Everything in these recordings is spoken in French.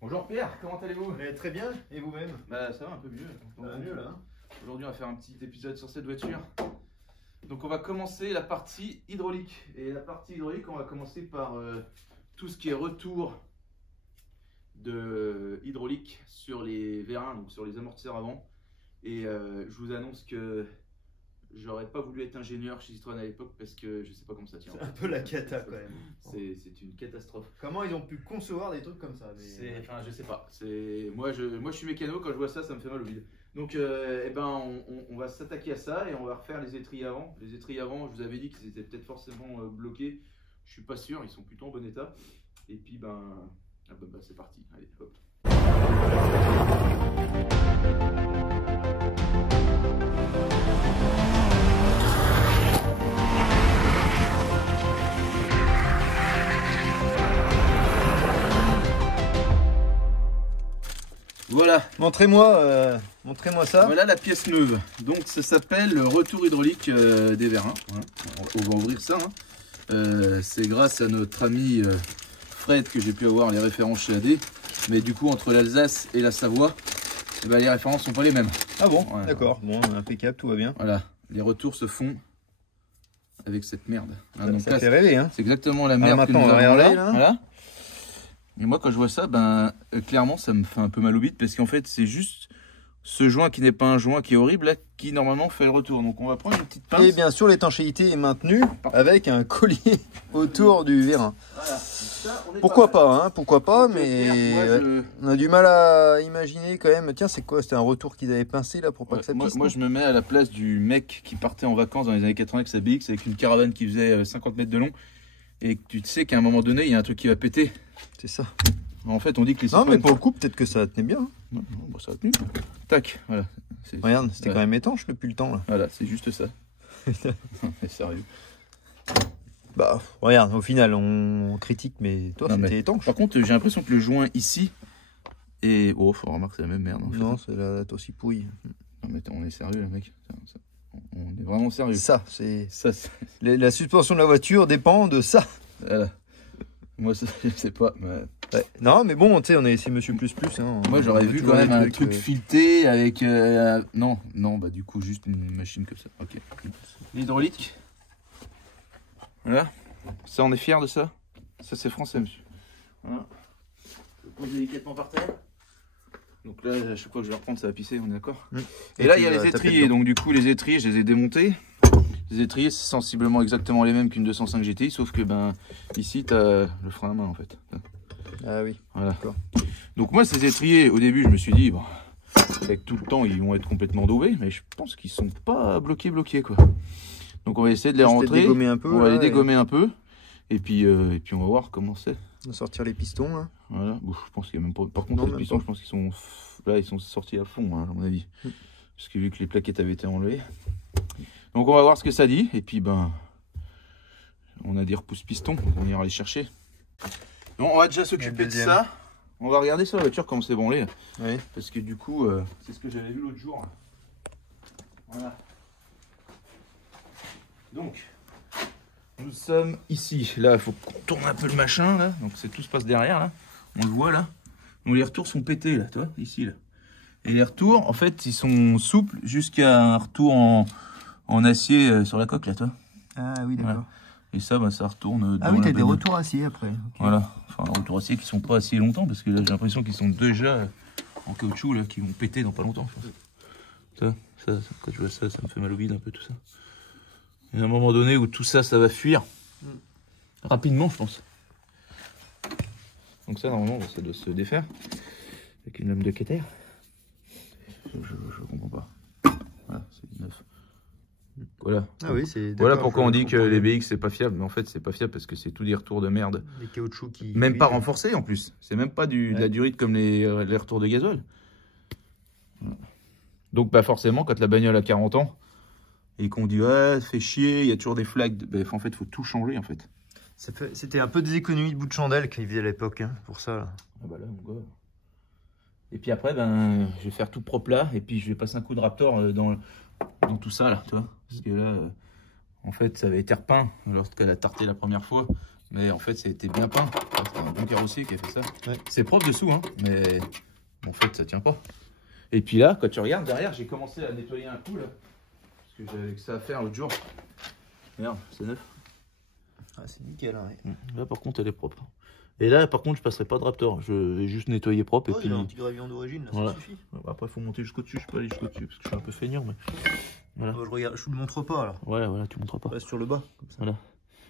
Bonjour Pierre, comment allez-vous? Très bien, et vous-même? Bah ça va un peu mieux. Ça va mieux là. Aujourd'hui on va faire un petit épisode sur cette voiture. Donc on va commencer la partie hydraulique. Et la partie hydraulique, on va commencer par tout ce qui est retour de hydraulique sur les vérins, donc sur les amortisseurs avant. Et je vous annonce que j'aurais pas voulu être ingénieur chez Citroën à l'époque parce que je sais pas comment ça tient. C'est un peu la cata quand même. C'est une catastrophe. Comment ils ont pu concevoir des trucs comme ça? Enfin, je sais pas. Moi je suis mécano, quand je vois ça, ça me fait mal au vide. Donc eh ben, on va s'attaquer à ça et on va refaire les étriers avant. Les étriers avant, je vous avais dit qu'ils étaient peut-être forcément bloqués. Je suis pas sûr, ils sont plutôt en bon état. Et puis c'est parti. Allez, hop. Voilà. Montrez-moi ça. Voilà la pièce neuve. Donc ça s'appelle le retour hydraulique des vérins. Voilà. On va ouvrir ça. C'est grâce à notre ami Fred que j'ai pu avoir les références chez AD. Mais du coup entre l'Alsace et la Savoie, les références sont pas les mêmes. Ah bon, voilà. D'accord. Bon, impeccable, tout va bien. Voilà. Les retours se font avec cette merde. Donc ça fait rêver, hein. C'est exactement la merde que nous avons là. Voilà. Et moi, quand je vois ça, clairement, ça me fait un peu mal au bide parce qu'en fait, c'est juste ce joint qui n'est pas un joint qui est horrible, là, qui normalement fait le retour. Donc, on va prendre une petite pince. Et bien sûr, l'étanchéité est maintenue avec un collier autour du vérin. Voilà. Ça, pourquoi pas, hein, pourquoi pas, donc, mais on a du mal à imaginer quand même. Tiens, c'est quoi? C'était un retour qu'ils avaient pincé là pour pas que ça pisse. Moi, je me mets à la place du mec qui partait en vacances dans les années 80 avec sa BX avec une caravane qui faisait 50 mètres de long. Et que tu sais qu'à un moment donné, il y a un truc qui va péter. C'est ça. En fait, on dit que les Non, mais pour le coup, peut-être que ça tenait bien. Hein. Non, ça a tenu. Tac, voilà. Regarde, c'était quand même étanche depuis le temps là. Voilà, c'est juste ça. Mais sérieux. Bah, regarde, au final, on critique, mais toi, c'était étanche. Par contre, j'ai l'impression que le joint ici est. Oh, faut remarquer que c'est la même merde. En fait. Non, c'est la aussi pouille. Non, mais on est sérieux, là, mec. On est vraiment sérieux. Ça, c'est. La suspension de la voiture dépend de ça. Voilà. Moi, je sais pas. Mais... Ouais. Non, mais bon, tu sais, c'est Monsieur Plus Plus. Hein. Moi, j'aurais vu quand même un truc fileté avec. Non, du coup, juste une machine comme ça. Ok. L'hydraulique. Voilà. Ça, on est fiers de ça. Ça, c'est français, monsieur. Voilà. Je pose délicatement par terre. Donc là, à chaque fois que je vais reprendre, ça va pisser, on est d'accord. Et là, il y a les étriers. Donc, du coup, les étriers, je les ai démontés. Les étriers, c'est sensiblement exactement les mêmes qu'une 205 GTI, sauf que ici, tu as le frein à main en fait. Ah oui. Voilà. Donc, moi, ces étriers, au début, je me suis dit, bon, avec tout le temps, ils vont être complètement daubés, mais je pense qu'ils sont pas bloqués quoi. Donc, on va essayer de les rentrer. On va les dégommer un peu. Et puis on va voir comment c'est. On va sortir les pistons là. Voilà. Bon, je pense qu'il y a même pas. Par contre, les pistons, je pense qu'ils sont là, ils sont sortis à fond, hein, à mon avis. Parce que vu que les plaquettes avaient été enlevées. Donc on va voir ce que ça dit. Et puis on a des repousses pistons, on ira les chercher. Donc, on va déjà s'occuper de ça. On va regarder sur la voiture comment c'est branlé. Oui. Parce que du coup, c'est ce que j'avais vu l'autre jour. Voilà. Donc. Nous sommes ici. Là, il faut qu'on tourne un peu le machin. Là. Donc, tout se passe derrière. Là. On le voit là. Donc, les retours sont pétés là, tu vois, ici. Là. Et les retours, en fait, ils sont souples jusqu'à un retour en acier sur la coque là, tu vois. Ah oui, d'accord. Voilà. Et ça, ça retourne. Ah oui, t'as des retours acier après. Okay. Voilà. Enfin, retours acier qui sont pas acier longtemps parce que là, j'ai l'impression qu'ils sont déjà en caoutchouc là, qui vont péter dans pas longtemps. Je pense. Ça, quand je vois ça, ça me fait mal au bide un peu tout ça. Il y a un moment donné où tout ça, ça va fuir. Rapidement, je pense. Donc ça, normalement, ça doit se défaire. Avec une lame de Keter. Je comprends pas. Voilà, c'est neuf. Voilà. Ah oui, c'est. Voilà pourquoi on dit que les BX, c'est pas fiable. Mais en fait, c'est pas fiable parce que c'est tout des retours de merde. Des caoutchoucs qui. Même pas renforcés en plus. C'est même pas de la durite comme les retours de gasoil. Voilà. Donc, forcément, quand la bagnole a 40 ans, et qu'on dit ouais, fait chier, il y a toujours des flaques. En fait, il faut tout changer en fait. C'était un peu des économies de bout de chandelle qu'ils faisaient à l'époque, hein, pour ça. Là. Ah bah là, mon gars. Et puis après, je vais faire tout propre là, et puis je vais passer un coup de Raptor dans tout ça là, tu vois. Parce que là, en fait, ça avait été repeint lorsqu'elle a tarté la première fois, mais en fait, ça a été bien peint. un carrossier qui a fait ça. Ouais. C'est propre dessous, hein, mais en fait, ça tient pas. Et puis là, quand tu regardes derrière, j'ai commencé à nettoyer un coup là. Parce que j'avais que ça à faire l'autre jour. Regarde, c'est neuf. Ah, c'est nickel. Hein, ouais. Là, par contre, elle est propre. Et là, par contre, je passerai pas de Raptor. Je vais juste nettoyer propre. Oh, et puis... il a un petit gravillon d'origine, là, voilà. ça suffit. Après, il faut monter jusqu'au dessus. Je peux aller jusqu'au dessus parce que je suis un peu feignant. Mais... voilà. Je vous le montre pas alors. Ouais, voilà, tu montres pas. Reste sur le bas. Comme ça. Voilà.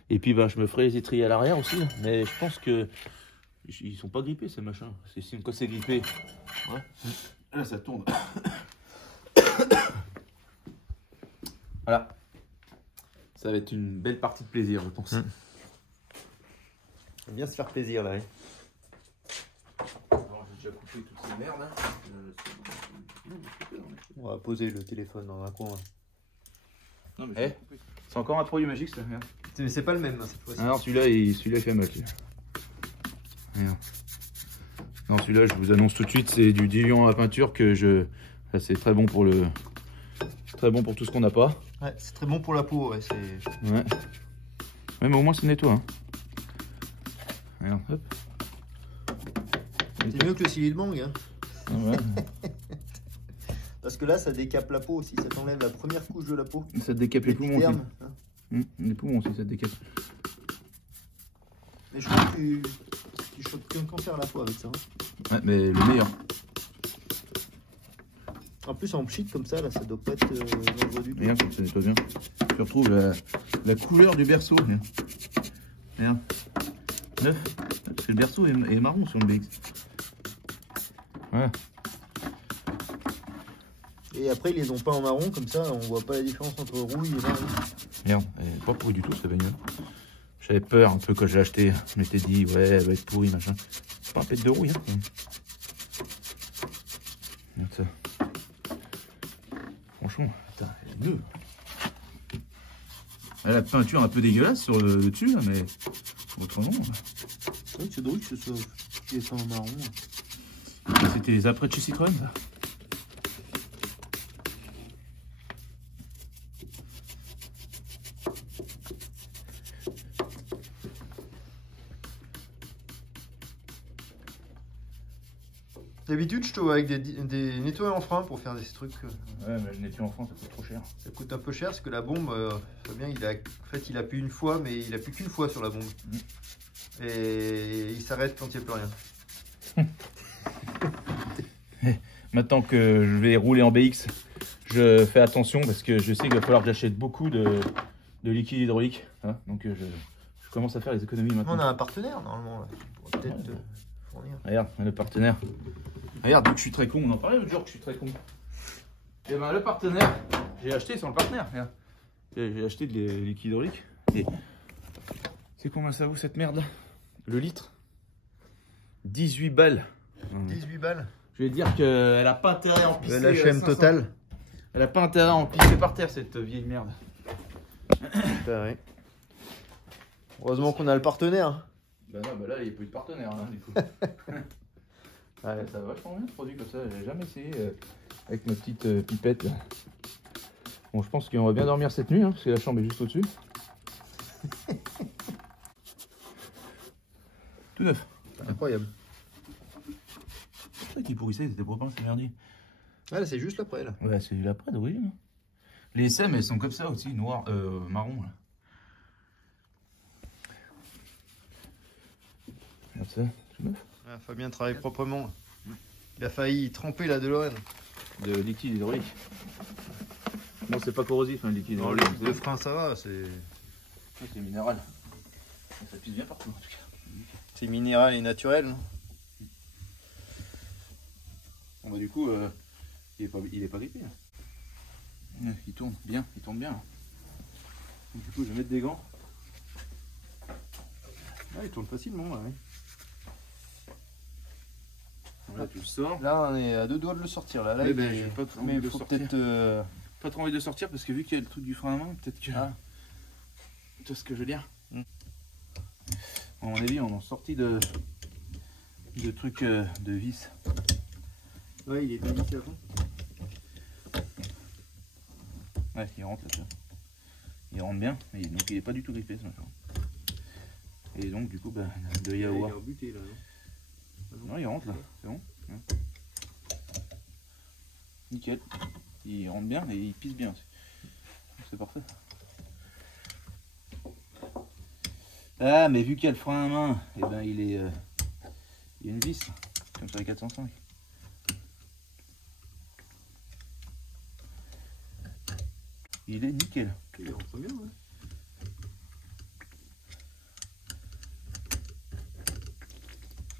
Et puis, je me ferai les étriers à l'arrière aussi. Mais je pense que ils sont pas grippés, ces machins. Quand c'est grippé, ouais. Là, ça tourne. Voilà. Ça va être une belle partie de plaisir, je pense. On va bien se faire plaisir là. Hein. Alors, j'ai déjà coupé toutes ces merdes. Hein. On va poser le téléphone dans un coin. Non, mais c'est encore un produit magique, ça. Regarde. Mais c'est pas le même, hein, cette fois-ci. Alors, celui-là, il fait mal. Regarde. Non, celui-là, je vous annonce tout de suite, c'est du diluant à peinture que je. C'est très bon pour le. Très bon pour tout ce qu'on n'a pas. Ouais, c'est très bon pour la peau. Ouais, ouais. Mais au moins, ça nettoie. Hein. Regarde, hop. C'est mieux que le Silly Bang. Hein. Ouais. Parce que là, ça décape la peau aussi. Ça t'enlève la première couche de la peau. Ça te décape les poumons aussi. Hein. Les poumons aussi, ça te décape. Mais je crois que tu chopes qu'un cancer à la fois avec ça. Hein. Ouais, mais le meilleur. En plus, en pchit comme ça, là, ça doit pas être dangereux du tout. Regarde, ça nettoie bien. Tu retrouves la couleur du berceau. Regarde. Neuf. Parce que le berceau est marron sur le BX. Voilà. Et après, ils les ont pas en marron, comme ça, on voit pas la différence entre rouille et marron. Regarde, elle est pas pourrie du tout, cette bagnole. J'avais peur un peu quand j'ai acheté. Je m'étais dit, ouais, elle va être pourrie, machin. C'est pas un pet de rouille, hein. Regarde ça. Franchement, putain, elle est neuve. Elle a la peinture un peu dégueulasse sur le dessus, là, mais autrement. C'est vrai que c'est drôle que ce soit en marron. C'était les après de chez Citroën, ça. D'habitude, je te vois avec des nettoyants en frein pour faire des trucs. Ouais, mais le nettoyant en France, ça coûte trop cher. Ça coûte un peu cher parce que la bombe, Fabien, en fait, il appuie une fois, mais il appuie qu'une fois sur la bombe. Et il s'arrête quand il n'y a plus rien. Maintenant que je vais rouler en BX, je fais attention parce que je sais qu'il va falloir que j'achète beaucoup de liquide hydraulique. Hein, donc je commence à faire les économies maintenant. On a un partenaire normalement. Là, qui pourrait peut-être fournir. Regarde, le partenaire. Regarde, donc je suis très con. On en parlait l'autre jour que je suis très con. Et ben le partenaire, j'ai acheté sans le partenaire. Regarde. J'ai acheté de liquide hydraulique. Et c'est combien ça vaut cette merde là? Le litre 18 balles. 18 balles. Je vais dire qu'elle a pas intérêt à en pisser. L'HM Total. Elle a pas intérêt à en pisser par terre, cette vieille merde. Ouais. Heureusement qu'on a le partenaire. Bah non, bah là, il n'y a plus de partenaire, hein, du coup. Ouais, ça va vachement bien ce produit comme ça. J'ai jamais essayé avec ma petite pipette. Là. Bon, je pense qu'on va bien dormir cette nuit, hein, parce que la chambre est juste au-dessus. Tout neuf. Incroyable. C'est ça qui pourrissait, c'était pour pas c'est merdier. Ah là, c'est juste l'après là. Ouais, c'est l'après d'origine. Les SM, elles sont comme ça aussi, noir, marron. Là. Regarde ça, tout neuf. Ah, Fabien travaille proprement. Il a failli tremper la DeLorean. De liquide hydraulique. Non, c'est pas corrosif, hein, le liquide hydraulique. Le frein, ça va, c'est minéral. Ça pisse bien partout, en tout cas. c'est minéral et naturel. Non Bon, bah, du coup, il est pas grippé. Là. Il tourne bien, il tourne bien. Là. Donc, du coup, je vais mettre des gants. ah, il tourne facilement là. Oui. Voilà, tu le sors. Là, on est à 2 doigts de le sortir. Là, Eh ben, j'ai pas trop envie de le sortir. peut-être. Pas trop envie de sortir parce que vu qu'il y a le truc du frein à main, peut-être que. Ah. Tu vois ce que je veux dire. À mon avis, on est sorti de trucs de vis. Ouais, il est bien vissé à fond. Ouais, il rentre là, tu vois. Il rentre bien, mais donc il est pas du tout grippé ce machin. Et donc du coup, bah, de yaourt. Il est rebuté là, non? Non, il rentre là, c'est bon. Ouais. Nickel. Il rentre bien et il pisse bien aussi. C'est parfait. Ah, mais vu qu'il y a le frein à main, et ben il y a une vis, comme sur les 405. Il est nickel. Il rentre bien, ouais.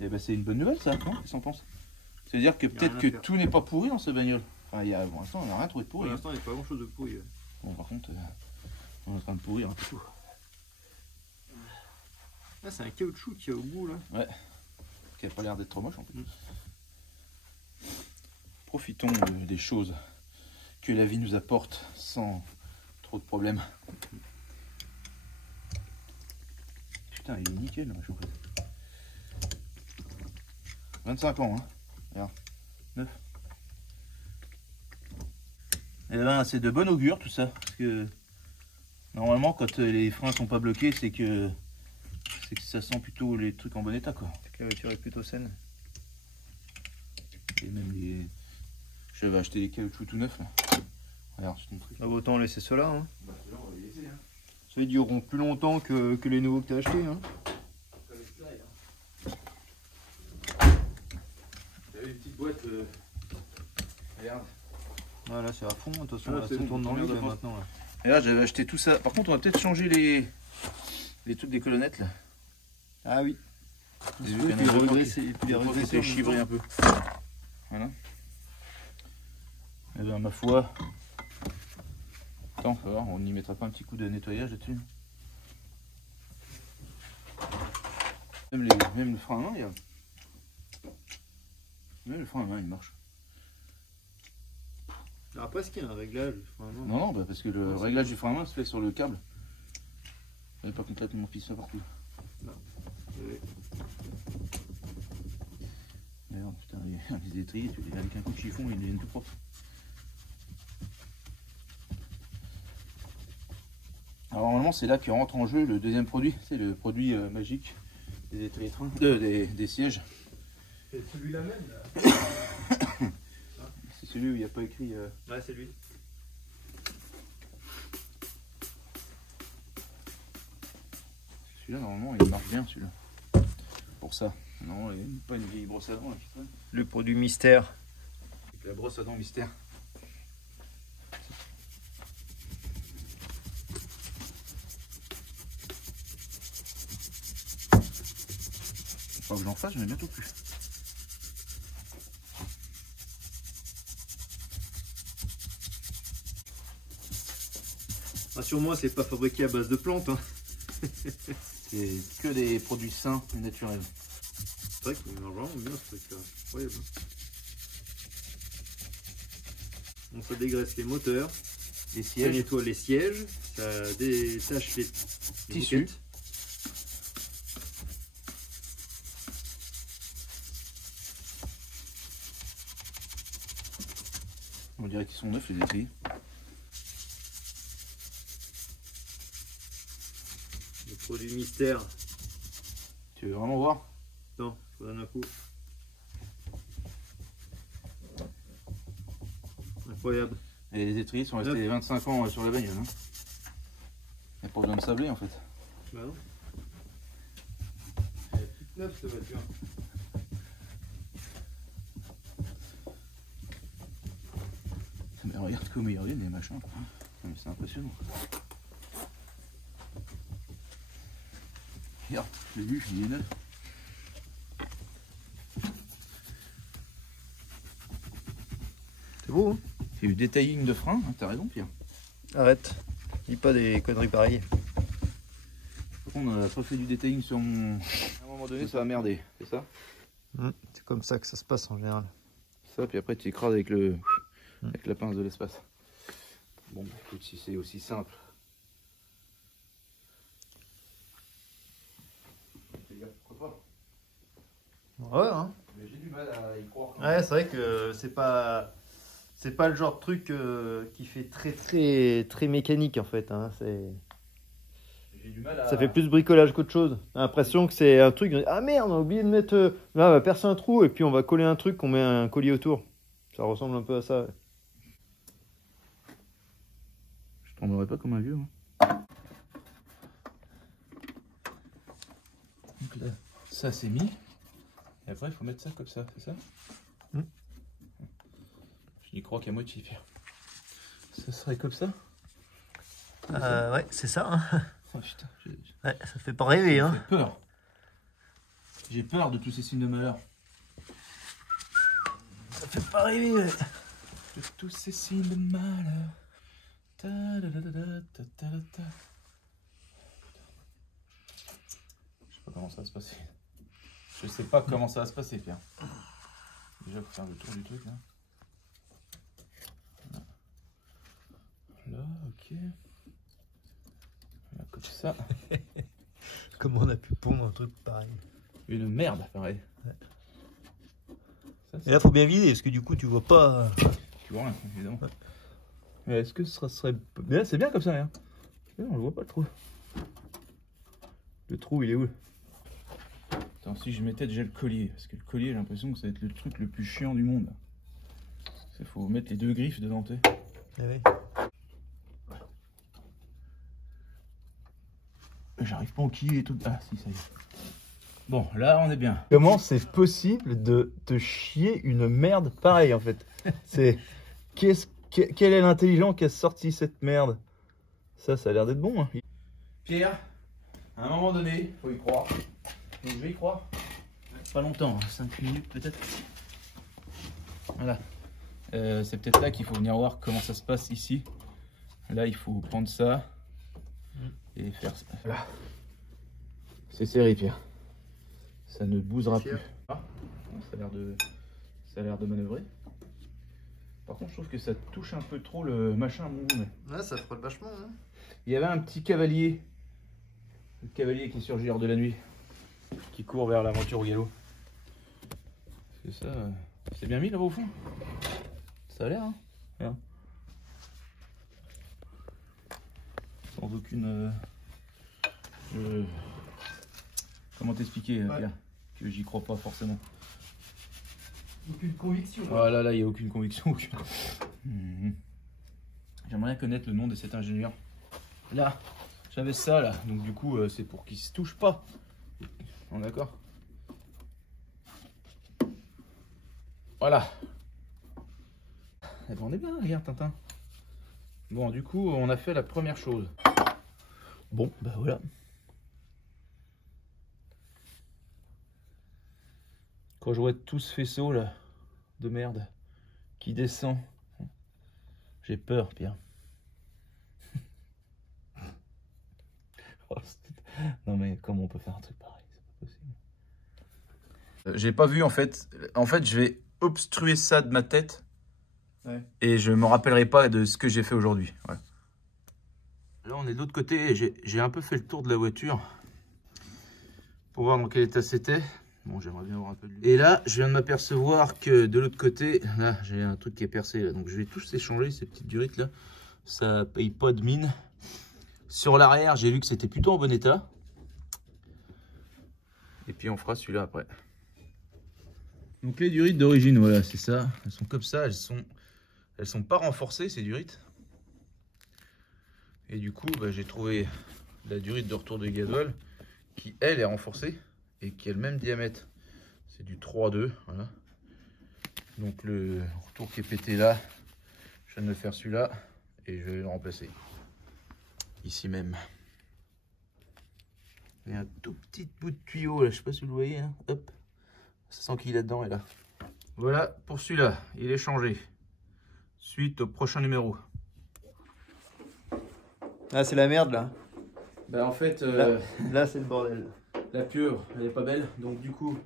Et ben c'est une bonne nouvelle ça, non? Qu'est-ce qu'on pense? C'est-à-dire que peut-être que tout n'est pas pourri dans cette bagnole. Enfin, pour l'instant, on n'a rien trouvé de pourri. Pour l'instant, il n'y a pas grand-chose de pourri. Ouais. Bon, par contre, on est en train de pourrir un peu tout. Ah, c'est un caoutchouc qu'il y a au bout là. Ouais. Qui n'a pas l'air d'être trop moche en plus. Profitons des choses que la vie nous apporte sans trop de problèmes. Putain, il est nickel, je vous 25 ans, hein. Regarde. 9. Et ben, c'est de bon augure tout ça. Parce que normalement, quand les freins sont pas bloqués, c'est que ça sent plutôt les trucs en bon état, quoi. La voiture est plutôt saine. Et même les. J'avais acheté des caoutchoucs tout neufs là. Regarde, je te montre. Ah, autant laisser ceux-là. Hein. Bah, ceux-là, on va les laisser. Hein. Ceux-là, ils dureront plus longtemps que les nouveaux que tu as achetés. Hein. J'avais une petite boîte. Regarde. Ah, là, c'est à fond. Attention, Ah, là, c'est ça bon, tourne dans le combien vide de maintenant. Là. Et là, j'avais acheté tout ça. Par contre, on va peut-être changer les trucs des colonnettes là. Ah oui. Les Oui, puis les redresser chivrés un peu. Voilà. Et bien, ma foi. Attends, faut voir, on n'y mettra pas un petit coup de nettoyage là-dessus. Même le frein à main, il y a. Même le frein à main, il marche. Alors après, est-ce qu'il y a un réglage? Non, bah parce que le réglage du frein à main se fait sur le câble. Il n'est pas complètement pissé partout. Non. Oui. Merde, putain, les étriers, tu les avec un coup de chiffon, ils deviennent tout propres. Alors normalement, c'est là que rentre en jeu le deuxième produit, c'est le produit magique des étriers trains, des sièges. C'est celui-là même là. C'est celui où il n'y a pas écrit. Ouais, c'est lui. Celui-là, normalement, il marche bien, celui-là. Pour ça. Non, il n'y a pas une vieille brosse à dents là qui traîne. Le produit mystère. Avec la brosse à dents mystère. Faut pas que j'en fasse, j'en ai bientôt plus. Rassure-moi, c'est pas fabriqué à base de plantes. Hein. C'est que des produits sains et naturels. C'est vrai qu'il marche vraiment bien ce truc-là. Incroyable. Bon, ça dégraisse les moteurs, Les ça sièges. nettoie les sièges, ça détache les Tissus. moquettes. On dirait qu'ils sont neufs les étriers. Le produit mystère. Tu veux vraiment voir? Non, je vous donne un coup. Incroyable. Et les étriers sont restés 25 ans sur la bagnole. Hein. Il n'y a pas besoin de sabler en fait. Bah non. Elle est toute neuve cette voiture. Mais regarde comment ils reviennent les machins. C'est impressionnant. Regarde, le buff il est neuf. C'est beau, hein? C'est du detailing de frein, hein, t'as raison Pierre. Arrête. Dis pas des conneries pareilles. Par contre, on n'a pas fait du detailing sur mon. À un moment donné, ça va merder, c'est ça? C'est comme ça que ça se passe en général. Ça, puis après tu écrases avec avec la pince de l'espace. Bon, bah, écoute, si c'est aussi simple. Pourquoi pas? Ouais, hein? Mais j'ai du mal à y croire. Ouais, c'est vrai que c'est pas le genre de truc qui fait très mécanique en fait. Hein. C'est. j'ai du mal à... Ça fait plus bricolage qu'autre chose. J'ai l'impression que c'est un truc. Ah merde, on a oublié de mettre. Là, on va percer un trou et puis on va coller un truc, on met un collier autour. Ça ressemble un peu à ça. Ouais. Je tremblerai pas comme un vieux. Donc là, ça c'est mis. Et après, il faut mettre ça comme ça, c'est ça? Je n'y crois qu'à moitié, Pierre. Ça serait comme ça? Ouais, c'est ça. Hein. Oh putain, Ouais, ça fait pas rêver. Hein. J'ai peur. J'ai peur de tous ces signes de malheur. Ça fait pas rêver. Ouais. De tous ces signes de malheur. Ta -da -da -da -da -ta -ta -ta -ta. Je sais pas comment ça va se passer. Je sais pas comment ça va se passer, Pierre. Déjà, faut faire le tour du truc là. Là, ok. Là, comme ça. Comment on a pu pondre un truc pareil? Une merde, pareil. Ouais. Ça, et là, faut bien vider parce que du coup, tu vois pas. Tu vois rien, évidemment. Ouais. Mais est-ce que ce serait. Mais là, c'est bien comme ça, hein. On le voit pas le trou. Le trou, il est où? Attends, si je mettais déjà le collier, parce que le collier, j'ai l'impression que ça va être le truc le plus chiant du monde. Il faut mettre les deux griffes dedans. Ah oui. J'arrive pas à enquiller et tout. Ah si, ça y est. Bon, là on est bien. Comment c'est possible de te chier une merde pareille en fait? C'est quel est l'intelligent qui a sorti cette merde? Ça a l'air d'être bon. Hein. Pierre, à un moment donné, faut y croire. Donc je vais y croire. Pas longtemps, 5 minutes peut-être. Voilà. C'est peut-être là qu'il faut venir voir comment ça se passe ici. Là, il faut prendre ça et faire ça. Voilà. C'est serré, Pierre. Ça ne bougera plus. Ah, ça a l'air de manœuvrer. Par contre, je trouve que ça touche un peu trop le machin à mon goût. Ouais, ça frotte vachement. Hein. Il y avait un petit cavalier. Le cavalier qui surgit hors de la nuit. Qui court vers l'aventure au galop. C'est ça. C'est bien mis là-bas au fond. Ça a l'air, hein. Regarde. Sans aucune... Comment t'expliquer, Pierre, que j'y crois pas forcément. Aucune conviction. Ah là, il n'y a aucune conviction. J'aimerais bien connaître le nom de cet ingénieur. Là, j'avais ça là, donc du coup, c'est pour qu'il se touche pas. On est d'accord? Voilà. Eh ben, on est bien, regarde Tintin. Bon, du coup, on a fait la première chose. Bon, bah voilà. Quand je vois tout ce faisceau là, de merde, qui descend, j'ai peur, Pierre. Non mais comment on peut faire un truc pareil? C'est pas possible. J'ai pas vu en fait. En fait, je vais obstruer ça de ma tête. Ouais. Et je me rappellerai pas de ce que j'ai fait aujourd'hui. Ouais. Là, on est de l'autre côté. J'ai un peu fait le tour de la voiture pour voir dans quel état c'était. Bon, j'aimerais bien avoir un peu de lumière. Et là, je viens de m'apercevoir que de l'autre côté, là, j'ai un truc qui est percé. Là. Donc, je vais tous les changer, ces petites durites là. Ça paye pas de mine. Sur l'arrière, j'ai vu que c'était plutôt en bon état. Et puis, on fera celui-là après. Donc, les durites d'origine, voilà, c'est ça. Elles sont comme ça. Elles sont pas renforcées, ces durites. Et du coup, bah, j'ai trouvé la durite de retour de gasoil qui, elle, est renforcée et qui a le même diamètre. C'est du 3,2. Voilà. Donc, le retour qui est pété là, je viens de me faire celui-là et je vais le remplacer. Ici même. Il y a un tout petit bout de tuyau là, je sais pas si vous le voyez. Hein. Hop, ça sent qu'il est là-dedans et là. Voilà pour celui-là, il est changé. Suite au prochain numéro. Ah, c'est la merde là. Bah en fait, là c'est le bordel. La pieuvre, elle est pas belle, donc du coup,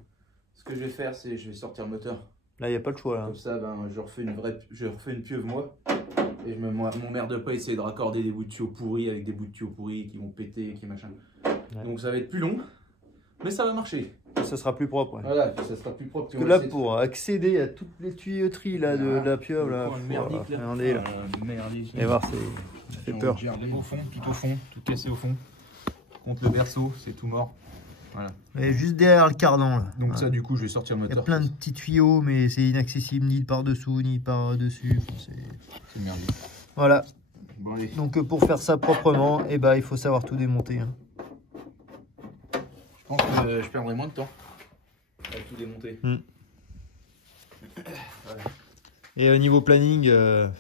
ce que je vais faire, c'est je vais sortir le moteur. Là, il n'y a pas de choix là. Comme ça, ben, je refais une pieuvre moi. Et je m'emmerde pas essayer de raccorder des bouts de tuyaux pourris avec des bouts de tuyaux pourris qui vont péter, qui machin. Ouais. Donc ça va être plus long, mais ça va marcher. Ça sera plus propre. Ouais. Voilà, ça sera plus propre. Parce que là, pour accéder à toutes les tuyauteries là, de la pieuvre, là, merdique, là. Regardez là. Merdique. Et voir, ça fait peur. Au fond, tout au fond, tout cassé au fond. contre le berceau, c'est tout mort. Voilà. Et juste derrière le cardan là. Donc voilà. ça, du coup, je vais sortir le Il y moteur. a plein de petits tuyaux, mais c'est inaccessible ni par dessous ni par dessus. C'est merdique. Voilà. Bon, allez. Donc pour faire ça proprement, eh ben, il faut savoir tout démonter. Hein. Je pense que je perdrai moins de temps à tout démonter. Voilà. Et niveau planning,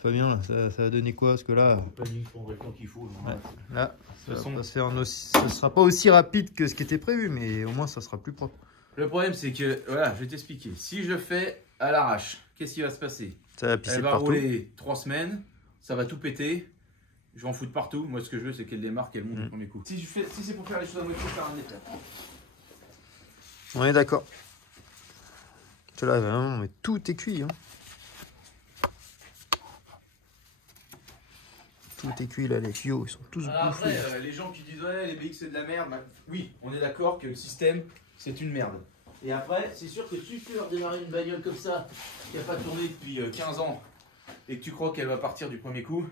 Fabien, là, ça va donner quoi? Parce que là, Le planning, je prendrai le temps qu'il faut. ouais. Là De toute façon, ça sera pas aussi rapide que ce qui était prévu, mais au moins ça sera plus propre. le problème, c'est que, voilà, je vais t'expliquer. Si je fais à l'arrache, qu'est-ce qui va se passer? Ça va pisser Elle va partout. rouler 3 semaines, ça va tout péter. Je vais en foutre partout. Moi, ce que je veux, c'est qu'elle démarre, qu'elle monte du premier coup. Si c'est pour faire les choses à moitié, faire un état. On est d'accord. Là, vraiment, mais tout est cuit. Hein. Tout est cuit là, les tuyaux, ils sont tous Alors bouffés. après, les gens qui disent ouais, les BX c'est de la merde, bah, oui, on est d'accord que le système c'est une merde. Et après, c'est sûr que si tu fais redémarrer une bagnole comme ça, qui n'a pas tourné depuis 15 ans, et que tu crois qu'elle va partir du premier coup,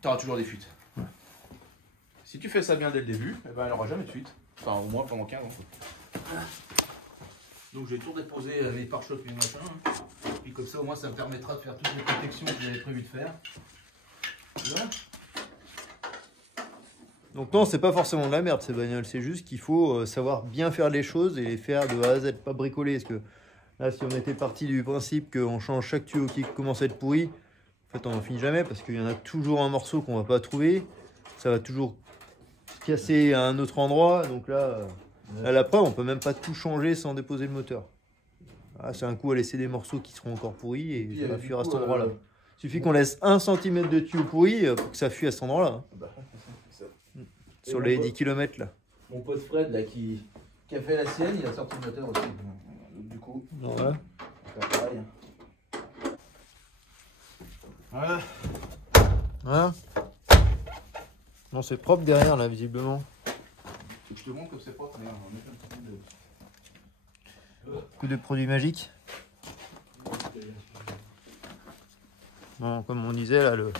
tu auras toujours des fuites. Ouais. Si tu fais ça bien dès le début, eh ben, elle n'aura jamais de fuite. Enfin, au moins pendant 15 ans. Donc je vais tout déposer mes pare-chocs, mes machins. Hein. Puis comme ça, au moins, ça me permettra de faire toutes les protections que j'avais prévu de faire. Là. Donc non, c'est pas forcément de la merde ces bagnoles, c'est juste qu'il faut savoir bien faire les choses et les faire de A à Z, pas bricoler. Parce que là, si on était parti du principe qu'on change chaque tuyau qui commence à être pourri, en fait on n'en finit jamais parce qu'il y en a toujours un morceau qu'on va pas trouver. Ça va toujours se casser à un autre endroit. Donc là, la preuve, on peut même pas tout changer sans déposer le moteur. Ah, c'est un coup à laisser des morceaux qui seront encore pourris et ça va fuir à cet endroit-là. Il suffit qu'on laisse 1 cm de tuyau pourri pour que ça fuit à cet endroit-là. Bah, ça. Sur les 10 km là. Mon pote Fred là qui a fait la sienne, il a sorti le moteur aussi. Donc, du coup, Voilà. on va faire pareil. Voilà. Voilà. Non, c'est propre derrière là, visiblement. Je te montre que c'est propre. Regarde, on met un petit peu de... Coup de produit magique. Bon, comme on disait là, le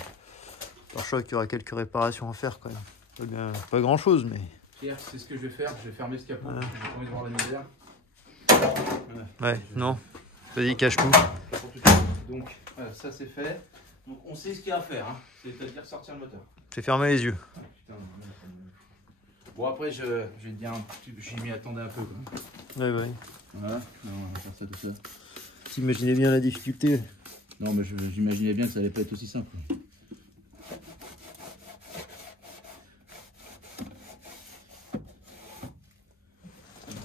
pare-choc, il y aura quelques réparations à faire quand même. Pas grand chose, mais. Pierre, c'est ce que je vais faire. Je vais fermer ce capot. Voilà. J'ai pas envie de voir la misère. Ouais, non. Vas-y, cache tout. Donc, voilà, ça c'est fait. Donc, on sait ce qu'il y a à faire. Hein. C'est-à-dire sortir le moteur. C'est fermer les yeux. Ah, putain, bon, après, je vais te dire un petit. J'y m'y attendais un peu. Quoi. Ouais. Voilà. Non, on va faire ça tout ça. T'imaginais bien la difficulté. Non, mais j'imaginais bien que ça allait pas être aussi simple.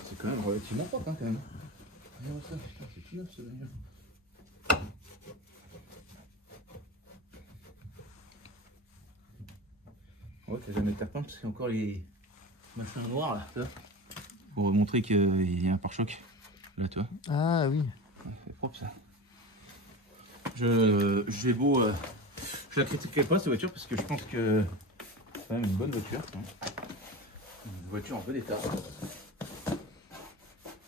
C'est quand même relativement propre, hein, quand même. Regarde ça, putain, c'est tout neuf, ce bagnole. Ouais, t'as jamais de terre-peinte parce qu'il y a encore les machins noirs là, tu vois. Pour montrer qu'il y a un pare-choc. Là, tu vois. Ah oui. Ouais, c'est propre ça. J'ai beau. Je la critiquerai pas cette voiture parce que je pense que c'est quand même une bonne voiture. Hein. Une voiture en bon état.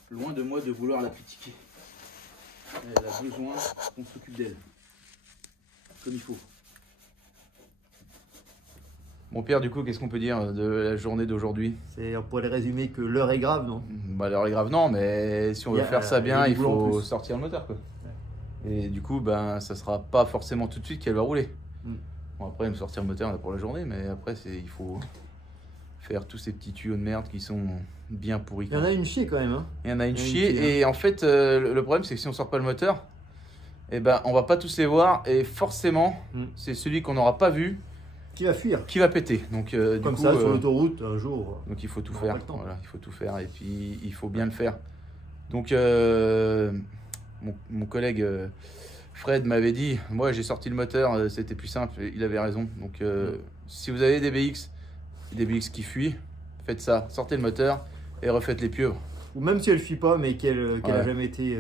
Loin de moi de vouloir la critiquer. Elle a besoin qu'on s'occupe d'elle. Comme il faut. Bon Pierre, du coup, qu'est-ce qu'on peut dire de la journée d'aujourd'hui? On pourrait résumer que l'heure est grave, non? Bah l'heure est grave, non, mais si on veut faire ça bien, il faut sortir le moteur, quoi. Et du coup, ben, ça sera pas forcément tout de suite qu'elle va rouler. Bon, après, me sortir le moteur on a pour la journée, mais après, il faut faire tous ces petits tuyaux de merde qui sont bien pourris. Il y en a une chier quand même. Hein. Il y en a une chier, et en fait, le problème, c'est que si on sort pas le moteur, eh ben, on va pas tous les voir, et forcément, c'est celui qu'on n'aura pas vu qui va fuir. Qui va péter. Donc, comme du coup, ça, sur l'autoroute, un jour. Donc, il faut tout faire. Voilà, il faut tout faire, et puis il faut bien le faire. Donc, mon collègue Fred m'avait dit, moi j'ai sorti le moteur, c'était plus simple, il avait raison. Donc si vous avez des BX qui fuient, faites ça, sortez le moteur et refaites les pieuvres. Ou même si elle ne fuit pas, mais qu'elle n'a jamais été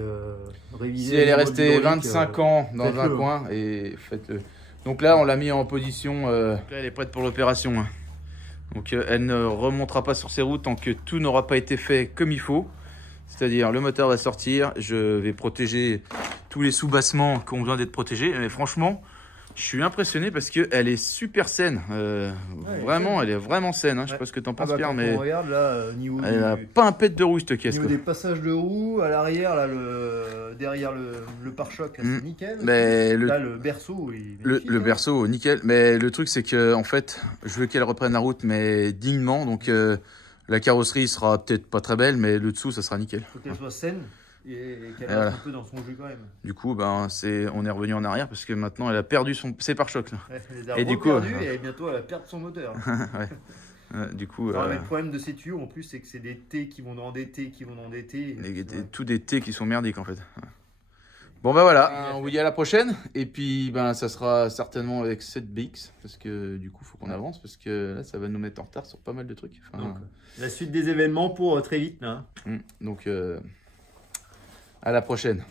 révisée. Si elle est restée 25 ans dans un coin, et faites-le. Donc là on l'a mis en position, là, elle est prête pour l'opération. Hein. Donc elle ne remontera pas sur ses routes tant que tout n'aura pas été fait comme il faut. C'est-à-dire le moteur va sortir, je vais protéger tous les sous-bassements qui ont besoin d'être protégés. Mais franchement, Je suis impressionné parce qu'elle est super saine. Vraiment, elle est vraiment saine. Hein. Je sais pas ce que t'en penses, Pierre, mais. On regarde là, elle a pas un pet de rouille cette caisse. Niveau des passages de roues, à l'arrière, là, derrière le pare-choc, c'est nickel. Mais là, le berceau, le berceau, nickel. Mais le truc, c'est que en fait, je veux qu'elle reprenne la route, mais dignement. Donc, la carrosserie sera peut-être pas très belle, mais le dessous, ça sera nickel. Faut qu'elle soit saine. Et qu'elle reste un peu dans son jus quand même. Du coup, ben, on est revenu en arrière parce que maintenant elle a perdu ses pare-chocs. Ouais, et du coup, et bientôt elle va perdre son moteur. Ouais. Du coup, le problème de ces tuyaux en plus, c'est que c'est des T qui vont dans des T qui vont dans des T. Tous des T qui sont merdiques en fait. Bon ben voilà, on vous dit à la prochaine. Et puis ben ça sera certainement avec cette BX parce que du coup, faut qu'on avance parce que là, ça va nous mettre en retard sur pas mal de trucs. Enfin, donc, la suite des événements pour très vite là. Donc à la prochaine.